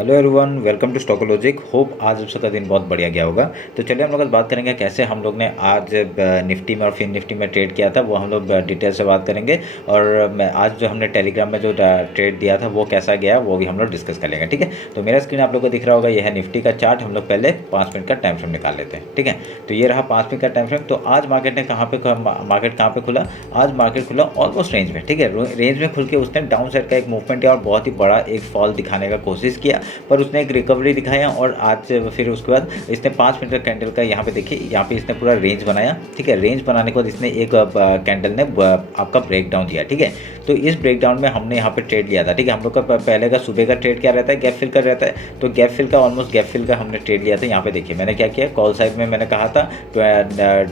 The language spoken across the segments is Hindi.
Hello everyone, welcome to Stockologic. Hope आज आप सबका दिन बहुत बढ़िया गया होगा। तो चलिए हम लोग आज बात करेंगे कैसे हम लोग ने आज निफ्टी में और फिन निफ्टी में ट्रेड किया था, वो हम लोग डिटेल से बात करेंगे। और आज जो हमने टेलीग्राम में जो ट्रेड दिया था वो कैसा गया वो भी हम लोग डिस्कस कर लेंगे। ठीक है, तो मेरा स्क्रीन आप लोग को दिख रहा होगा, यह है निफ्टी का चार्ट। हम लोग पहले 5 मिनट का टाइम फ्रेम निकाल लेते हैं। ठीक है, तो ये रहा 5 मिनट का टाइम फ्रेम। तो आज मार्केट कहाँ पे खुला? आज मार्केट खुला ऑलमोस्ट रेंज में। ठीक है, रेंज में खुल के उसने डाउन साइड का एक मूवमेंट किया और बहुत ही बड़ा एक फॉल दिखाने का कोशिश किया, पर उसने एक रिकवरी दिखाया। और आज फिर उसके बाद इसने 5 मिनट का कैंडल का यहाँ पे देखिए, यहाँ पे इसने पूरा रेंज बनाया। ठीक है, रेंज बनाने के बाद इसने एक कैंडल ने आपका ब्रेक डाउन दिया। ठीक है, तो इस ब्रेक डाउन में हमने यहाँ पे ट्रेड लिया था। ठीक है, हम लोग का पहले का सुबह का ट्रेड क्या रहता है, गैप फिल का रहता है। तो गैप फिल का ऑलमोस्ट गैप फिल का हमने ट्रेड लिया था। यहाँ पे देखिए मैंने क्या किया, कॉल साइड में मैंने कहा था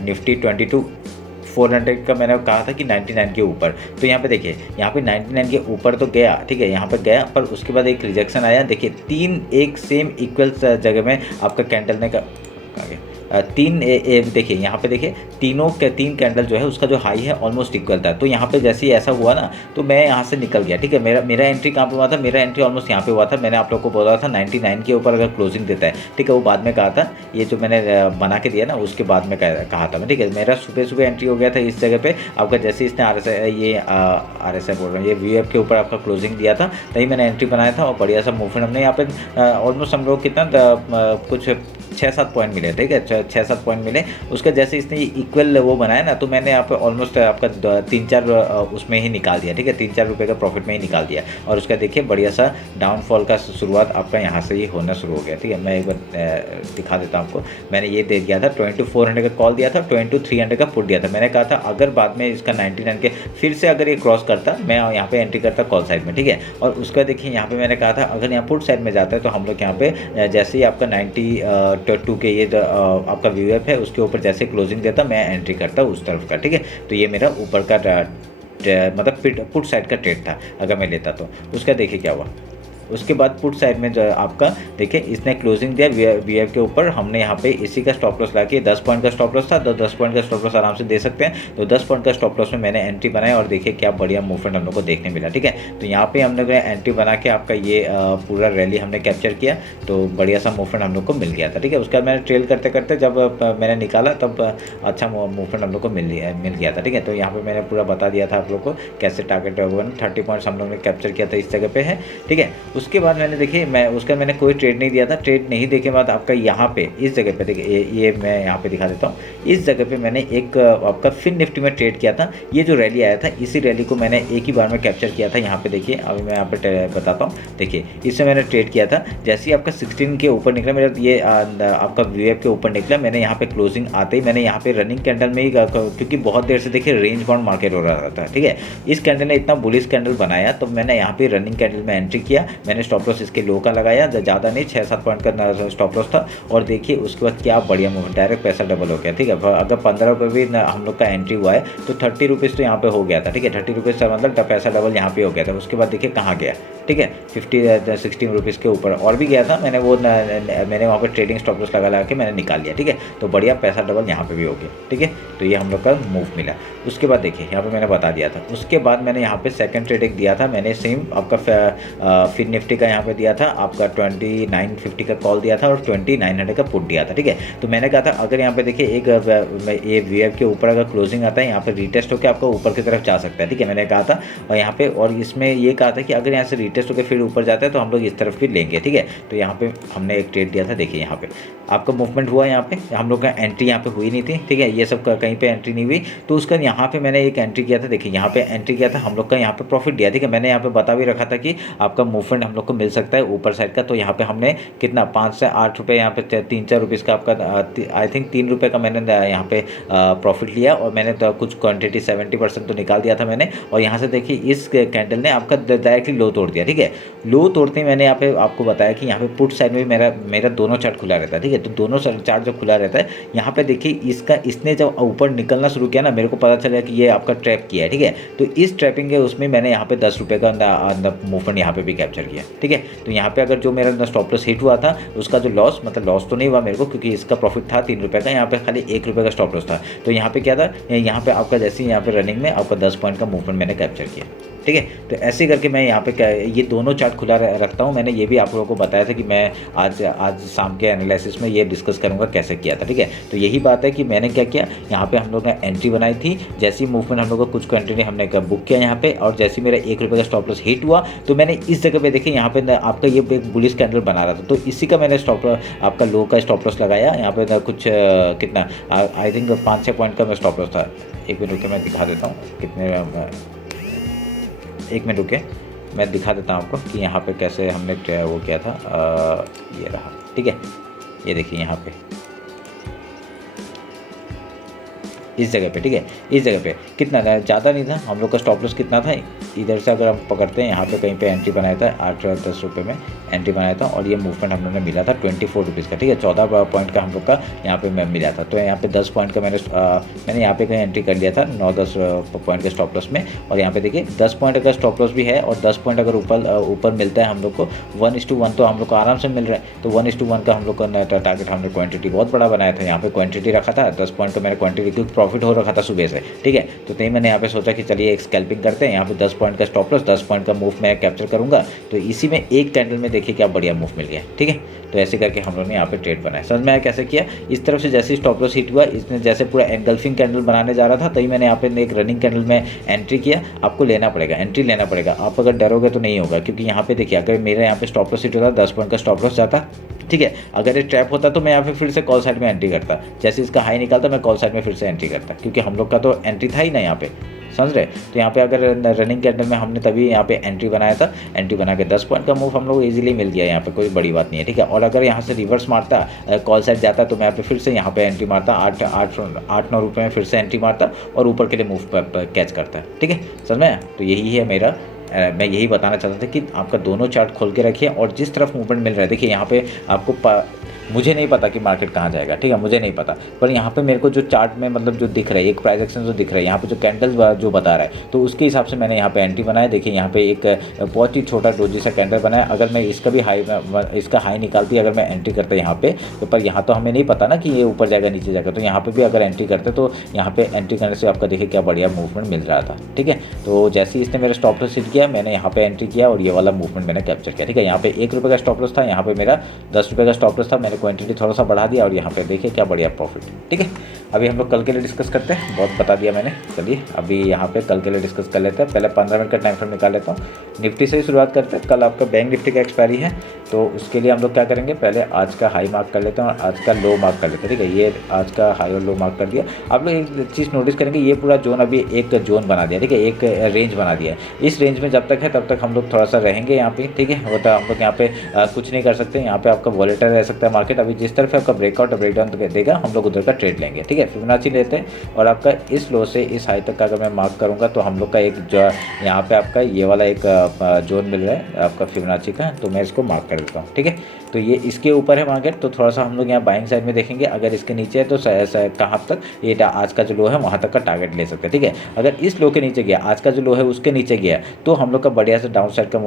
निफ्टी 22,400 का मैंने कहा था कि 99 के ऊपर। तो यहाँ पे देखिए, यहाँ पे 99 के ऊपर तो गया। ठीक है, यहाँ पे गया, पर उसके बाद एक रिजेक्शन आया। देखिए तीन एक सेम इक्वल जगह में आपका कैंडल ने देखिए यहाँ पे देखिए तीन कैंडल जो है उसका जो हाई है ऑलमोस्ट इक्वल था। तो यहाँ पे जैसे ही ऐसा हुआ ना, तो मैं यहाँ से निकल गया। ठीक है, मेरा एंट्री कहाँ पे हुआ था? मेरा एंट्री ऑलमोस्ट यहाँ पे हुआ था। मैंने आप लोग को बोला था 99 के ऊपर अगर क्लोजिंग देता है। ठीक है, वो बाद में कहा था, ये जो मैंने बना के दिया ना उसके बाद में कहा था मैं। ठीक है, मेरा सुबह एंट्री हो गया था इस जगह पे आपका। जैसे इसने आर एस आई बोल रहा हूँ, ये VF के ऊपर आपका क्लोजिंग दिया था, तभी मैंने एंट्री बनाया था। और बढ़िया सा मूवमेंट हमने यहाँ पे ऑलमोस्ट हम लोग कितना कुछ 6-7 पॉइंट मिले। ठीक है, 6-7 पॉइंट मिले। उसका जैसे इसने इक्वल वो बनाया ना, तो मैंने यहाँ पे ऑलमोस्ट आपका 3-4 उसमें ही निकाल दिया। ठीक है, 3-4 रुपये का प्रॉफिट में ही निकाल दिया। और उसका देखिए बढ़िया सा डाउनफॉल का शुरुआत आपका यहाँ से ही होना शुरू हो गया। ठीक है, मैं एक बार दिखा देता हूँ आपको। मैंने ये दे दिया था 22,400 का कॉल दिया था, 22,300 का पुट दिया था। मैंने कहा था अगर बाद में इसका 99 के फिर से अगर ये क्रॉस करता, मैं यहाँ पे एंट्री करता कॉल साइड में। ठीक है, और उसका देखिए यहाँ पे मैंने कहा था अगर यहाँ पुट साइड में जाता है तो हम लोग यहाँ पे जैसे ही आपका 92 के ये आपका VF है उसके ऊपर जैसे क्लोजिंग देता मैं एंट्री करता उस तरफ का। ठीक है, तो ये मेरा ऊपर का मतलब पुट साइड का ट्रेड था अगर मैं लेता तो। उसका देखिए क्या हुआ। उसके बाद पुट साइड में जो आपका देखिए इसने क्लोजिंग दिया VF के ऊपर। हमने यहाँ पे इसी का स्टॉप लॉस लाके 10 पॉइंट का स्टॉप लॉस था, तो 10 पॉइंट का स्टॉप लॉस आराम से दे सकते हैं। तो 10 पॉइंट का स्टॉप लॉस में मैंने एंट्री बनाया और देखिए क्या बढ़िया मूवमेंट हम लोग को देखने मिला। ठीक है, तो यहाँ पे हम लोग ने एंट्री बना के आपका ये पूरा रैली हमने कैप्चर किया, तो बढ़िया सा मूवमेंट हम लोग को मिल गया था। ठीक है, उसके बाद मैंने ट्रेल करते करते जब मैंने निकाला तब अच्छा मूवमेंट हम लोग को मिल गया था। ठीक है, तो यहाँ पर मैंने पूरा बता दिया था आप लोग को कैसे टारगेट 30 पॉइंट्स हम लोग ने कैप्चर किया था इस जगह पे है। ठीक है, उसके बाद मैंने देखिए मैंने कोई ट्रेड नहीं दिया था। ट्रेड नहीं देखे बाद आपका यहाँ पे इस जगह पे देखिए, ये मैं यहाँ पे दिखा देता हूँ। इस जगह पे मैंने एक आपका फिन निफ्टी में ट्रेड किया था। ये जो रैली आया था इसी रैली को मैंने एक ही बार में कैप्चर किया था। यहाँ पे देखिए, अभी मैं यहाँ पे बताता हूँ। देखिए इससे मैंने ट्रेड किया था। जैसे ही आपका 16 के ऊपर निकला, मेरा ये आपका VF के ऊपर निकला, मैंने यहाँ पे क्लोजिंग आते ही मैंने यहाँ पे रनिंग कैंडल में ही, क्योंकि बहुत देर से देखिए रेंज बाउंड मार्केट हो रहा था। ठीक है, इस कैंडल ने इतना बुलिश कैंडल बनाया तो मैंने यहाँ पे रनिंग कैंडल में एंट्री किया। मैंने स्टॉप लॉस इसके लो का लगाया, ज़्यादा नहीं, 6-7 पॉइंट का स्टॉप लॉस था। और देखिए उसके बाद क्या बढ़िया मूवमेंट, डायरेक्ट पैसा डबल हो गया। ठीक है, अगर 15 रुपये भी हम लोग का एंट्री हुआ है तो 30 रुपीज़ तो यहाँ पे हो गया था। ठीक है, 30 रुपीज़ से मतलब पैसा डबल यहाँ पे हो गया था। उसके बाद देखिए कहाँ गया। ठीक है, 16 रुपीज़ के ऊपर और भी गया था। मैंने वहाँ पर ट्रेडिंग स्टॉप लॉस लगा के मैंने निकाल लिया। ठीक है, तो बढ़िया पैसा डबल यहाँ पे भी हो गया। ठीक है, तो ये हम लोग का मूव मिला। उसके बाद देखिए यहाँ पे मैंने बता दिया था। उसके बाद मैंने यहाँ पे सेकंड ट्रेड एक दिया था। मैंने सेम आपका फिन निफ्टी का यहाँ पे दिया था आपका 2950 का कॉल दिया था और 2900 का पुट दिया था। ठीक है, तो मैंने कहा था अगर यहाँ पे देखिए एक ये VF के ऊपर अगर क्लोजिंग आता है यहाँ पे रीटेस्ट होकर आपको ऊपर की तरफ जा सकता है। ठीक है, मैंने कहा था। और यहाँ पे और इसमें ये कहा था कि अगर यहाँ से रीटेस्ट होकर फिर ऊपर जाता है तो हम लोग इस तरफ भी लेंगे। ठीक है, तो यहाँ पे हमने एक ट्रेड दिया था। देखिए यहाँ पे आपका मूवमेंट हुआ, यहाँ पे हम लोग का एंट्री यहाँ पे हुई नहीं थी। ठीक है, ये सब कहीं पे एंट्री नहीं हुई, तो उसका यहाँ पे मैंने एक एंट्री किया था। देखिए यहाँ पे एंट्री किया था, हम लोग का यहाँ पे प्रॉफिट दिया। ठीक है, मैंने यहाँ पे बता भी रखा था कि आपका मूवमेंट हम लोग को मिल सकता है ऊपर साइड का। तो यहाँ पे हमने कितना 5 से 8 रुपये, यहाँ पे 3-4 रुपीज़ का आपका आई थिंक 3 रुपये का मैंने यहाँ पे प्रॉफिट लिया। और मैंने तो कुछ क्वांटिटी 70% तो निकाल दिया था मैंने। और यहाँ से देखिए इस कैंडल ने आपका डायरेक्टली लो तोड़ दिया। ठीक है, लो तोड़ते ही मैंने यहाँ पे आपको बताया कि यहाँ पे पुट साइड में भी मेरा दोनों चार्ट खुला रहता है। ठीक है, तो दोनों चार्ट जब खुला रहता है यहाँ पे देखिए इसने जब ऊपर निकलना शुरू किया ना, मेरे को पता चला कि ये आपका ट्रैप किया है। ठीक है, तो इस ट्रैपिंग के उसमें मैंने यहाँ पे 10 रुपये का मूवमेंट यहाँ पे भी कैप्चर किया। ठीक है, तो यहाँ पे अगर जो मेरा स्टॉप लॉस हिट हुआ था उसका जो लॉस, मतलब लॉस तो नहीं हुआ मेरे को, क्योंकि इसका प्रॉफिट था 3 रुपये का, यहाँ पे खाली 1 रुपये का स्टॉप लॉस था। तो यहाँ पे क्या था, यहाँ पे आपका जैसे यहाँ पे रनिंग में आपका 10 पॉइंट का मूवमेंट मैंने कैप्चर किया। ठीक है। तो ऐसे करके मैं यहाँ पे ये दोनों चार्ट खुला रखता हूँ। मैंने ये भी आप लोगों को बताया था कि मैं आज शाम के एनालिसिस में ये डिस्कस करूँगा कैसे किया था, ठीक है। तो यही बात है कि मैंने क्या किया, यहाँ पे हम लोग ने एंट्री बनाई थी, जैसी मूवमेंट हम लोग को कुछ क्वांटिटी हमने बुक किया यहाँ पे, और जैसे मेरा 1 रुपये का स्टॉप लॉस हिट हुआ तो मैंने इस जगह पे देखिए यहाँ पे आपका ये एक बुलिश कैंडल बना रहा था, तो इसी का मैंने स्टॉप आपका लो का स्टॉप लॉस लगाया यहाँ पे कुछ कितना आई थिंक 5-6 पॉइंट का मैं स्टॉप लॉस था। 1 मिनट रुके मैं दिखा देता हूँ कितने 1 मिनट रुके मैं दिखा देता हूँ आपको कि यहाँ पे कैसे हमने वो किया था। ये रहा, ठीक है। ये देखिए यहाँ पे इस जगह पे, ठीक है, इस जगह पे कितना था, ज़्यादा नहीं था। हम लोग का स्टॉप लॉस कितना था, इधर से अगर हम पकड़ते हैं यहाँ पे कहीं पे एंट्री बनाया था 8-10 रुपये में एंट्री बनाया था, और ये मूवमेंट हम लोग ने मिला था 24 रुपीज़ का, ठीक है। 14 पॉइंट का हम लोग का यहाँ पे मिला था। तो यहाँ पे 10 पॉइंट का मैंने यहाँ पे कहीं एंट्री कर लिया था 9-10 पॉइंट के स्टॉप लॉस में, और यहाँ पे देखिए 10 पॉइंट का स्टॉप लॉस भी है, और 10 पॉइंट अगर ऊपर मिलता है हम लोग को 1:1 तो हम लोग को आराम से मिल रहा है। तो 1:1 का हम लोग का टारगेट हमने क्वान्टिटी बहुत बड़ा बनाया था, यहाँ पे क्वान्टिटी रखा था 10 पॉइंट का मैंने क्वान्टिटी, क्योंकि प्रॉफिट हो रखा था सुबह से, ठीक है। तो नहीं मैंने यहाँ पे सोचा कि चलिए एक स्कैल्पिंग करते हैं, यहाँ पे 10 पॉइंट का स्टॉप लॉस 10 पॉइंट का मूव मैं कैप्चर करूंगा। तो इसी में एक कैंडल में देखिए क्या बढ़िया मूव मिल गया, ठीक है। तो ऐसे करके हम लोग ने यहाँ पे ट्रेड बनाया। समझ में आया कैसे किया। इस तरफ से जैसे स्टॉप लॉस हिट हुआ, इसने जैसे पूरा एंगल्फिंग कैंडल बनाने जा रहा था, तभी मैंने यहाँ पे एक रनिंग कैंडल में एंट्री किया। आपको लेना पड़ेगा, एंट्री लेना पड़ेगा। आप अगर डरोगे तो नहीं होगा, क्योंकि यहाँ पे देखिए अगर मेरा यहाँ पे स्टॉप लॉस हिट होता 10 पॉइंट का स्टॉप लॉस जाता, ठीक है। अगर ये ट्रैप होता तो मैं यहाँ पे फिर से कॉल साइड में एंट्री करता, जैसे इसका हाई निकालता मैं कॉल साइड में फिर से एंट्री करता, क्योंकि हम लोग का तो एंट्री था ही ना यहाँ पे, समझ रहे। तो यहाँ पे अगर रनिंग कैंडल में हमने तभी यहाँ पे एंट्री बनाया था, एंट्री बना के 10 पॉइंट का मूव हम लोग इजीली मिल गया, यहाँ पे कोई बड़ी बात नहीं है, ठीक है। और अगर यहाँ से रिवर्स मारता कॉल साइड जाता तो मैं यहाँ पे फिर से यहाँ पे एंट्री मारता 8-9 रुपये में फिर से एंट्री मारता और ऊपर के लिए मूव कैच करता, ठीक है। समझ में। तो यही है मेरा, मैं यही बताना चाहता था कि आपका दोनों चार्ट खोल के रखिए, और जिस तरफ मूवमेंट मिल रहा है देखिए यहाँ पे आपको मुझे नहीं पता कि मार्केट कहाँ जाएगा, ठीक है, मुझे नहीं पता, पर यहाँ पे मेरे को जो चार्ट में मतलब जो दिख रहा है, एक प्राइस एक्शन जो दिख रहा है यहाँ पे, जो कैंडल जो बता रहा है, तो उसके हिसाब से मैंने यहाँ पे एंट्री बनाया। देखिए यहाँ पे एक बहुत ही छोटा डोजी सा कैंडल बनाया। अगर मैं इसका भी इसका हाई निकालती अगर मैं एंट्री करता यहाँ पे, तो पर यहाँ तो हमें नहीं पता ना कि ये ऊपर जाएगा नीचे जाएगा, तो यहाँ पे भी अगर एंट्री करते तो यहाँ पे एंट्री करने से आपका देखिए क्या बढ़िया मूवमेंट मिल रहा था, ठीक है। तो जैसे ही इसने मेरा स्टॉप लॉस हिट किया, मैंने यहाँ पे एंट्री किया और ये वाला मूवमेंट मैंने कैप्चर किया, ठीक है। यहाँ पे 1 रुपये का स्टॉप लॉस था, यहाँ पे मेरा 10 रुपये का स्टॉप लॉस था। मैंने क्वांटिटी थोड़ा सा बढ़ा दिया और यहाँ पे देखिए क्या बढ़िया प्रॉफिट, ठीक है। अभी हम लोग कल के लिए डिस्कस करते हैं, बहुत बता दिया मैंने। चलिए अभी यहाँ पे कल के लिए डिस्कस कर लेते हैं। पहले 15 मिनट का टाइम फ्रेम निकाल लेता हूँ। निफ्टी से ही शुरुआत करते हैं। कल आपका बैंक निफ्टी का एक्सपायरी है, तो उसके लिए हम लोग क्या करेंगे, पहले आज का हाई मार्क कर लेते हैं और आज का लो मार्क कर लेते हैं, ठीक है। ये आज का हाई और लो मार्क कर दिया। आप लोग एक चीज़ नोटिस करेंगे, ये पूरा जोन अभी एक जोन बना दिया, ठीक है, एक रेंज बना दिया है। इस रेंज में जब तक है तब तक हम लोग थोड़ा सा रहेंगे यहाँ पे, ठीक है। वो तो हम लोग यहाँ पे कुछ नहीं कर सकते। यहाँ पे आपका वॉलेटाइल रह सकता है मार्केट। अभी जिस तरफ आपका ब्रेकआउट और ब्रेकडाउन देगा हम लोग उधर का ट्रेड लेंगे, ठीक है। फिबोनाची लेते हैं और आपका इस लो से इस हाई तक का अगर मैं मार्क करूँगा तो हम लोग का एक जो यहाँ पे आपका ये वाला एक जोन मिल रहा है आपका फिबोनाची का, तो मैं इसको मार्क कर देता हूँ, ठीक है। तो ये इसके ऊपर है मार्केट, तो थोड़ा सा हम लोग यहाँ बाइंग साइड में देखेंगे। अगर इसके नीचे है तो कहाँ तक ये आज का जो लो है वहाँ तक का टारगेट ले सकते हैं, ठीक है। अगर इस लो के नीचे गया, आज का जो लो है उसके नीचे गया, तो हम लोग का बढ़िया से डाउन साइड का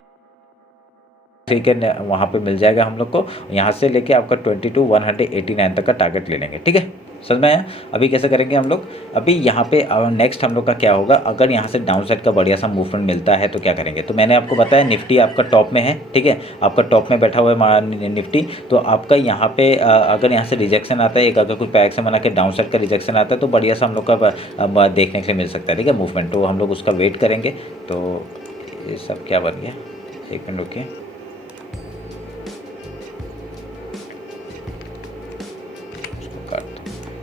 ठीक है वहाँ पे मिल जाएगा हम लोग को। यहाँ से लेके आपका 22,189 तक का टारगेट ले लेंगे, ठीक है। समझ में आया। अभी कैसे करेंगे हम लोग, अभी यहाँ पे नेक्स्ट हम लोग का क्या होगा, अगर यहाँ से डाउन साइड का बढ़िया सा मूवमेंट मिलता है तो क्या करेंगे। तो मैंने आपको बताया निफ्टी आपका टॉप में है, ठीक है, आपका टॉप में बैठा हुआ है निफ्टी। तो आपका यहाँ पे अगर यहाँ से रिजेक्शन आता है, एक अगर कुछ पैक्स बना के डाउन साइड का रिजेक्शन आता है, तो बढ़िया सा हम लोग का देखने के लिए मिल सकता है, ठीक है, मूवमेंट। तो हम लोग उसका वेट करेंगे। तो ये सब क्या बन गया, 1 मिनट रुकिए।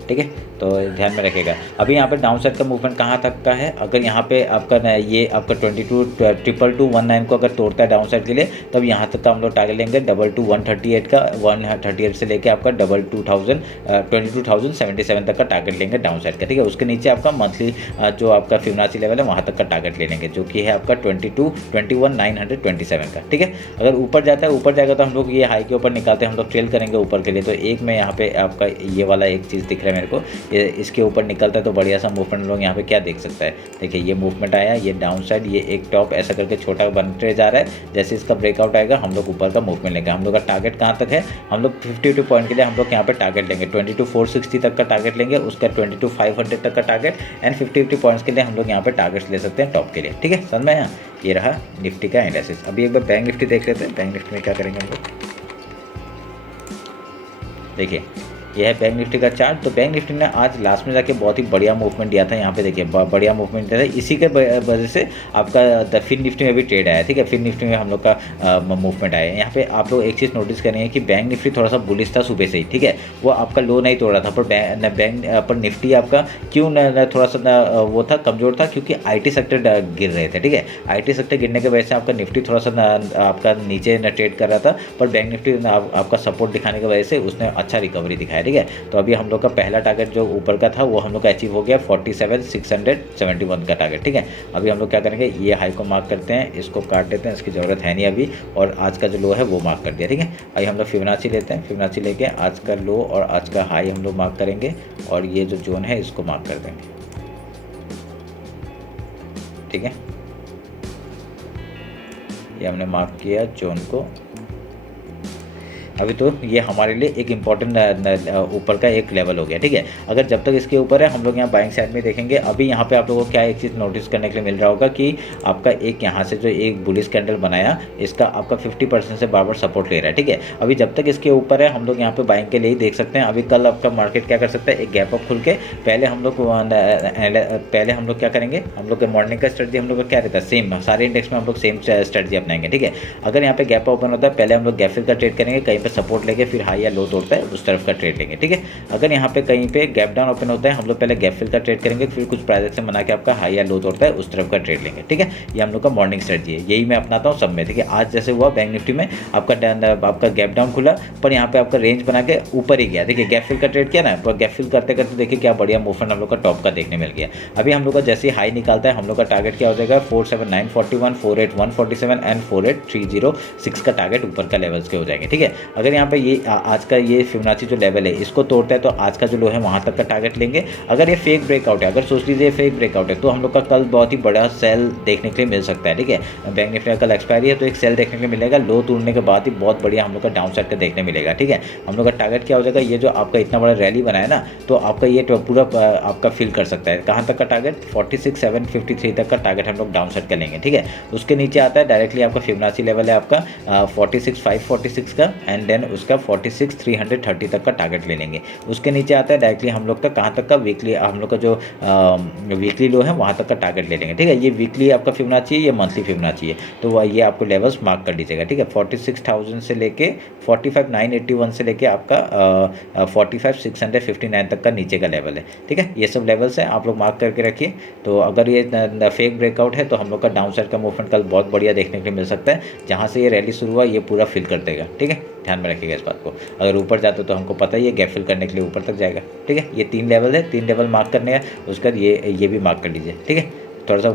ठीक है, तो ध्यान में रखिएगा। अभी यहाँ पे डाउन साइड का मूवमेंट कहाँ तक का है, अगर यहाँ पे आपका ये आपका 22,219 को अगर तोड़ता है डाउन साइड के लिए, तब यहाँ तक का हम लोग टारगेट लेंगे 22,138 का, 138 से लेके आपका 22,077 तक का टारगेट लेंगे डाउन साइड का, ठीक है। उसके नीचे आपका मंथली जो आपका फिबोनाची लेवल है वहाँ तक का टारगेट ले लेंगे, जो कि है आपका 21,927 का, ठीक है। अगर ऊपर जाता है, ऊपर जाएगा तो हम लोग ये हाई के ऊपर निकालते हैं, हम लोग ट्रेल करेंगे ऊपर के लिए। तो एक में यहाँ पे आपका ये वाला एक चीज़ दिख रहा है मेरे को, ये इसके ऊपर निकलता है तो बढ़िया सा मूवमेंट लोग यहाँ पे क्या देख सकता है। देखिए ये मूवमेंट आया, ये डाउन साइड, ये एक टॉप ऐसा करके छोटा बनते जा रहा है। जैसे इसका ब्रेकआउट आएगा हम लोग ऊपर का मूवमेंट लेंगे। हम लोग का टारगेट कहाँ तक है, हम लोग 52 पॉइंट के लिए हम लोग यहाँ पे टारगेट लेंगे, 22,460 तक का टारगेट लेंगे, उसका 22,500 तक का टारगेट एंड 50 पॉइंट्स के लिए हम लोग यहाँ पे टारगेट्स ले सकते हैं टॉप के लिए। ठीक है, समझ में आया। ये रहा निफ्टी का एनालिसिस। अभी एक बार बैंक निफ्टी देख लेते हैं। बैंक निफ्टी में क्या करेंगे हम लोग, देखिए ये है बैंक निफ्टी का चार्ट। तो बैंक निफ्टी ने आज लास्ट में जाके बहुत ही बढ़िया मूवमेंट दिया था। यहाँ पे देखिए बढ़िया मूवमेंट दिया था, इसी के वजह से आपका फिन निफ्टी में भी ट्रेड आया। ठीक है, फिन निफ्टी में हम लोग का मूवमेंट आया। यहाँ पे आप लोग एक चीज़ नोटिस करेंगे कि बैंक निफ्टी थोड़ा सा बुलिश था सुबह से ही। ठीक है, वो आपका लो नहीं तोड़ रहा था, पर बैंक पर निफ्टी आपका क्यों थोड़ा सा वो था, कमज़ोर था, क्योंकि IT सेक्टर गिर रहे थे। ठीक है, IT सेक्टर गिरने की वजह से आपका निफ्टी थोड़ा सा आपका नीचे ट्रेड कर रहा था, पर बैंक निफ्टी आपका सपोर्ट दिखाने की वजह से उसने अच्छा रिकवरी दिखाया। ठीक है, तो अभी हम लोग का पहला टारगेट जो ऊपर का था वो हम लोग का अचीव हो गया, 47,671 का टारगेट। ठीक है, अभी हम लोग क्या करेंगे, ये हाई को मार्क करते हैं, इसको काट देते हैं, इसकी ज़रूरत है नहीं अभी, और आज का जो लो है वो मार्क कर दिया। ठीक है, अभी हम लोग फिबोनाची लेते हैं, फिबोनाची लेके आज का लो और आज का हाई हम लोग मार्क करेंगे, और ये जो जोन है इसको मार्क कर देंगे। ठीक है, ये हमने मार्क किया जोन को। अभी तो ये हमारे लिए एक इम्पॉर्टेंट ऊपर का एक लेवल हो गया। ठीक है, अगर जब तक इसके ऊपर है हम लोग यहाँ बाइंग साइड में देखेंगे। अभी यहाँ पे आप लोगों को क्या एक चीज़ नोटिस करने के लिए मिल रहा होगा कि आपका एक यहाँ से जो एक बुलिश कैंडल बनाया, इसका आपका 50% से बार बार सपोर्ट ले रहा है। ठीक है, अभी जब तक इसके ऊपर है हम लोग यहाँ पे बाइंग के लिए ही देख सकते हैं। अभी कल आपका मार्केट क्या कर सकता है, एक गैप अप खुल के पहले हम लोग क्या करेंगे, हम लोग के मॉर्निंग का स्ट्रेटजी हम लोग का क्या रहता है, सेम सारे इंडेक्स में हम लोग सेम स्ट्रेटजी अपनाएंगे। ठीक है, अगर यहाँ पे गैप ओपन होता है पहले हम लोग गैप फिल का ट्रेड करेंगे, कहीं सपोर्ट लेके फिर हाई या लो तोड़ता है उस तरफ का ट्रेड लेंगे। ठीक है, अगर यहाँ पे कहीं पे गैप डाउन ओपन होता है हम लोग पहले गैप फिल का ट्रेड करेंगे, फिर कुछ प्राइस एक्शन बना के आपका हाई या लो तोड़ता है उस तरफ का ट्रेड लेंगे। ठीक है, ये हम लोग का मॉर्निंग स्ट्रेटजी है, यही मैं अपनाता हूँ सब में। ठीक है, आज जैसे हुआ बैंक निफ्टी में आपका गैप डाउन खुला, पर यहाँ पे आपका रेंज बना के ऊपर ही गया। देखिए गैप फिल का ट्रेड किया ना, पर गैप फिल करते करते देखिए क्या बढ़िया मूवमेंट हम लोग का टॉप का देखने मिल गया। अभी हम लोग का जैसे हाई निकालता है हम लोग का टारगेट क्या हो जाएगा, 47,941, 48,147 एंड 48,306 का टारगेट ऊपर का लेवल्स के हो जाएंगे। ठीक है, अगर यहाँ पे ये आज का ये फिबोनाची जो लेवल है इसको तोड़ता है तो आज का जो लो है वहाँ तक का टारगेट लेंगे। अगर ये फेक ब्रेकआउट है, अगर सोच लीजिए फेक ब्रेकआउट है, तो हम लोग का कल बहुत ही बड़ा सेल देखने के लिए मिल सकता है। ठीक है, बैंक निफ्टी का कल एक्सपायरी है तो एक सेल देखने के लिए मिलेगा, लो तोड़ने के बाद ही बहुत बढ़िया हम लोग का डाउन साइड का देखने मिलेगा। ठीक है, हम लोग का टारगेट क्या हो जाएगा, ये जो आपका इतना बड़ा रैली बनाया ना, तो आपका ये पूरा आपका फिल कर सकता है। कहाँ तक का टारगेट, 46,753 तक का टारगेट हम लोग डाउन साइड का लेंगे। ठीक है, उसके नीचे आता है डायरेक्टली आपका फिबोनाची लेवल है आपका 46,546 का, एंड देन उसका 46,330 तक का टारगेट ले लेंगे। उसके नीचे आता है डायरेक्टली हम लोग का कहाँ तक का वीकली, हम लोग का जो वीकली लो है वहाँ तक का टारगेट ले लेंगे। ठीक है, ये वीकली आपका फिबोनाची है, ये मंथली फिबोनाची है, तो ये आपको लेवल्स मार्क कर लीजिएगा। ठीक है, 46,000 से लेके 45,981 से लेके आपका 45,659 तक का नीचे का लेवल है। ठीक है, ये सब लेवल्स हैं, आप लोग मार्क करके रखिए। तो अगर ये फेक ब्रेकआउट है तो हम लोग का डाउन साइड का मूवमेंट कल बहुत बढ़िया देखने के लिए मिल सकता है। जहाँ से ये रैली शुरू हुआ ये पूरा फिल कर देगा। ठीक है, ध्यान में रखिएगा इस बात को। अगर ऊपर जाते तो हमको पता ही है गैप फिल करने के लिए ऊपर तक जाएगा। ठीक है, ये 3 लेवल है, 3 लेवल मार्क करने हैं, उसके बाद ये भी मार्क कर लीजिए। ठीक है, थोड़ा सा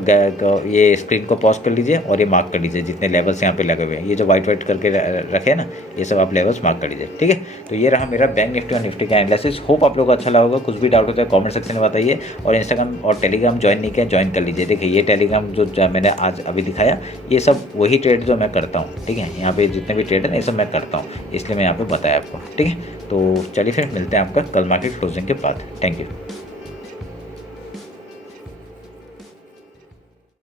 ये स्क्रीन को पॉज कर लीजिए और ये मार्क कर लीजिए जितने लेवल्स यहाँ पे लगे हुए हैं, ये जो वाइट करके रखे हैं ना, ये सब आप लेवल्स मार्क कर लीजिए। ठीक है, तो ये रहा मेरा बैंक निफ्टी और निफ्टी का एनालिसिस। होप आप लोग को अच्छा लगा होगा। कुछ भी डाउट होता है कमेंट सेक्शन में बताइए, और इंस्टाग्राम और टेलीग्राम ज्वाइन नहीं किया, ज्वाइन कर लीजिए। देखिए ये टेलीग्राम जो मैंने आज अभी दिखाया, ये सब वही ट्रेड जो मैं करता हूँ। ठीक है, यहाँ पे जितने भी ट्रेड है ये सब मैं करता हूँ, इसलिए मैं यहाँ पे बताया आपको। ठीक है, तो चलिए फिर मिलते हैं आपका कल मार्केट क्लोजिंग के बाद। Thank you.